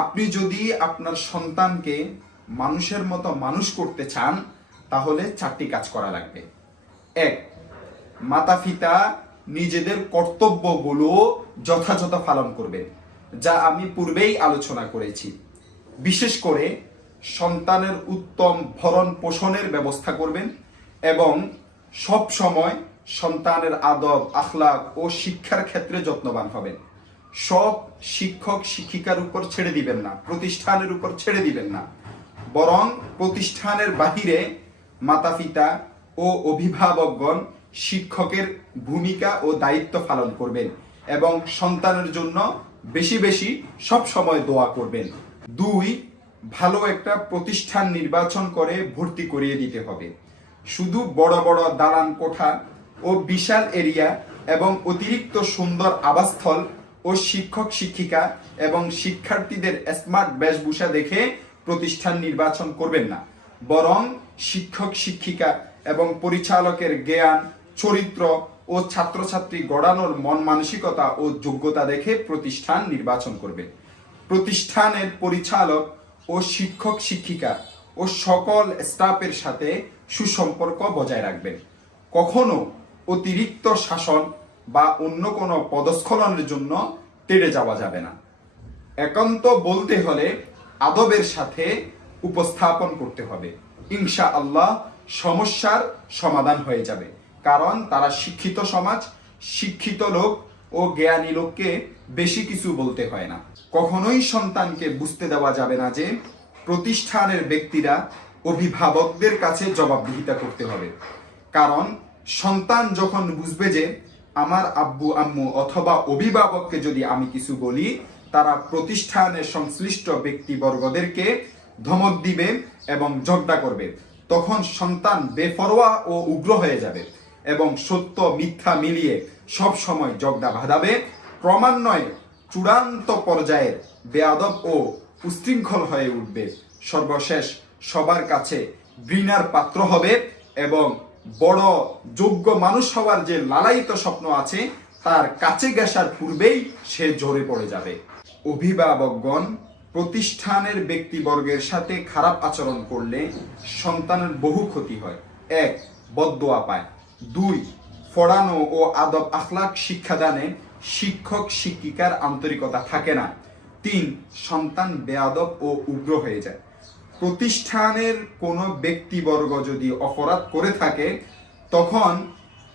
আপনি যদি আপনার সন্তানকে মানুষের মতো মানুষ করতে চান, তাহলে চারটি কাজ করা লাগবে। এক, মাতা পিতা নিজেদের কর্তব্যগুলো যথাযথ পালন করবেন, যা আমি পূর্বেই আলোচনা করেছি। বিশেষ করে সন্তানের উত্তম ভরণ পোষণের ব্যবস্থা করবেন এবং সব সময় সন্তানের আদব আখলাক ও শিক্ষার ক্ষেত্রে যত্নবান হবেন। সব শিক্ষক শিক্ষিকার উপর ছেড়ে দিবেন না, প্রতিষ্ঠানের উপর ছেড়ে দিবেন না। বরং প্রতিষ্ঠানের বাহিরে মাতা পিতা ও অভিভাবকগণ শিক্ষকের ভূমিকা ও দায়িত্ব পালন করবেন এবং সন্তানের জন্য বেশি বেশি সব সময় দোয়া করবেন। দুই, ভালো একটা প্রতিষ্ঠান নির্বাচন করে ভর্তি করিয়ে দিতে হবে। শুধু বড় বড় দালান কোঠা ও বিশাল এরিয়া এবং অতিরিক্ত সুন্দর আবাসস্থল ও শিক্ষক, শিক্ষিকা এবং শিক্ষার্থীদের স্মার্ট বেশভূষা দেখে প্রতিষ্ঠান নির্বাচন করবেন না। বরং শিক্ষক, শিক্ষিকা এবং পরিচালকের জ্ঞান, চরিত্র ও ছাত্রছাত্রী গড়ানোর মন মানসিকতা ও যোগ্যতা দেখে প্রতিষ্ঠান নির্বাচন করবেন প্রতিষ্ঠানের পরিচালক ও শিক্ষক, শিক্ষিকা ও সকল স্টাফের সাথে সুসম্পর্ক বজায় রাখবেন। কখনো অতিরিক্ত শাসন বা অন্য কোনো পদস্খলনের জন্য তেড়ে যাওয়া যাবে না। একান্ত বলতে হলে আদবের সাথে উপস্থাপন করতে হবে। ইনশা আল্লাহ সমস্যার সমাধান হয়ে যাবে। কারণ তারা শিক্ষিত সমাজ, শিক্ষিত লোক ও জ্ঞানী লোককে বেশি কিছু বলতে হয় না। কখনোই সন্তানকে বুঝতে দেওয়া যাবে না যে প্রতিষ্ঠানের ব্যক্তিরা অভিভাবকদের কাছে জবাবদিহিতা করতে হবে। কারণ সন্তান যখন বুঝবে যে আমার আব্বু, আম্মু অথবা অভিভাবককে যদি আমি কিছু বলি, তারা প্রতিষ্ঠানের সংশ্লিষ্ট ব্যক্তিবর্গদেরকে ধমক দিবে এবং ঝগড়া করবে। তখন সন্তান বেফরোয়া ও উগ্র হয়ে যাবে এবং সত্য, মিথ্যা মিলিয়ে সব সময় জগদা বাঁধাবে। ক্রমান্বয়ে চূড়ান্ত পর্যায়ের বেয়াদব ও উশৃঙ্খল হয়ে উঠবে। সর্বশেষ সবার কাছে ঘৃণার পাত্র হবে এবং বড় যোগ্য মানুষ হওয়ার যে লালায়িত স্বপ্ন আছে, তার কাছে গেসার পূর্বেই সে ঝরে পড়ে যাবে। অভিভাবকগণ প্রতিষ্ঠানের ব্যক্তিবর্গের সাথে খারাপ আচরণ করলে সন্তানের বহু ক্ষতি হয়। এক, বদদোয়া পায়। দুই পড়ানো ও আদব আখলাক শিক্ষাদানে শিক্ষক শিক্ষিকার আন্তরিকতা থাকে না। তিন, সন্তান বেয়াদব ও উগ্র হয়ে যায়। প্রতিষ্ঠানের কোনো ব্যক্তিবর্গ যদি অপরাধ করে থাকে, তখন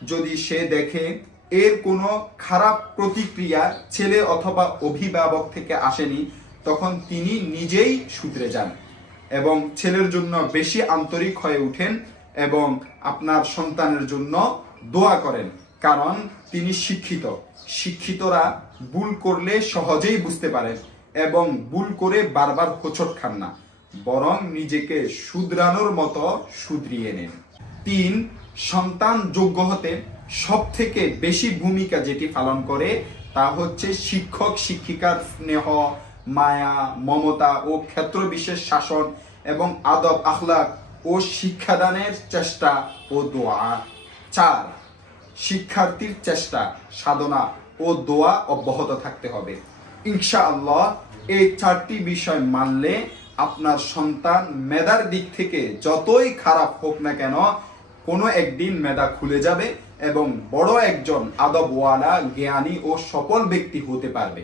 যদি সে দেখে এর কোনো খারাপ প্রতিক্রিয়া ছেলে অথবা অভিভাবক থেকে আসেনি, তখন তিনি নিজেই শুধরে যান এবং ছেলের জন্য বেশি আন্তরিক হয়ে উঠেন এবং আপনার সন্তানের জন্য দোয়া করেন। কারণ তিনি শিক্ষিত। শিক্ষিতরা ভুল করলে সহজেই বুঝতে পারেন এবং ভুল করে বারবার হোঁচট খান না। বরং নিজেকে শুধরানোর মতো শুধরিয়ে নেন। তিন, সন্তান যোগ্য হতে সব থেকে বেশি ভূমিকা যেটি পালন করে তা হচ্ছে শিক্ষক, শিক্ষিকার স্নেহ, মায়া, মমতা ও ক্ষেত্র বিশেষ শাসন এবং আদব আখলাক ও শিক্ষাদানের চেষ্টা ও দোয়া। চার, শিক্ষার্থীর চেষ্টা, সাধনা ও দোয়া অব্যাহত থাকতে হবে। ইনশাআল্লাহ এই চারটি বিষয় মানলে আপনার সন্তান মেধার দিক থেকে যতই খারাপ হোক না কেন, কোনো একদিন মেধা খুলে যাবে এবং বড় একজন আদবওয়ালা, জ্ঞানী ও সফল ব্যক্তি হতে পারবে।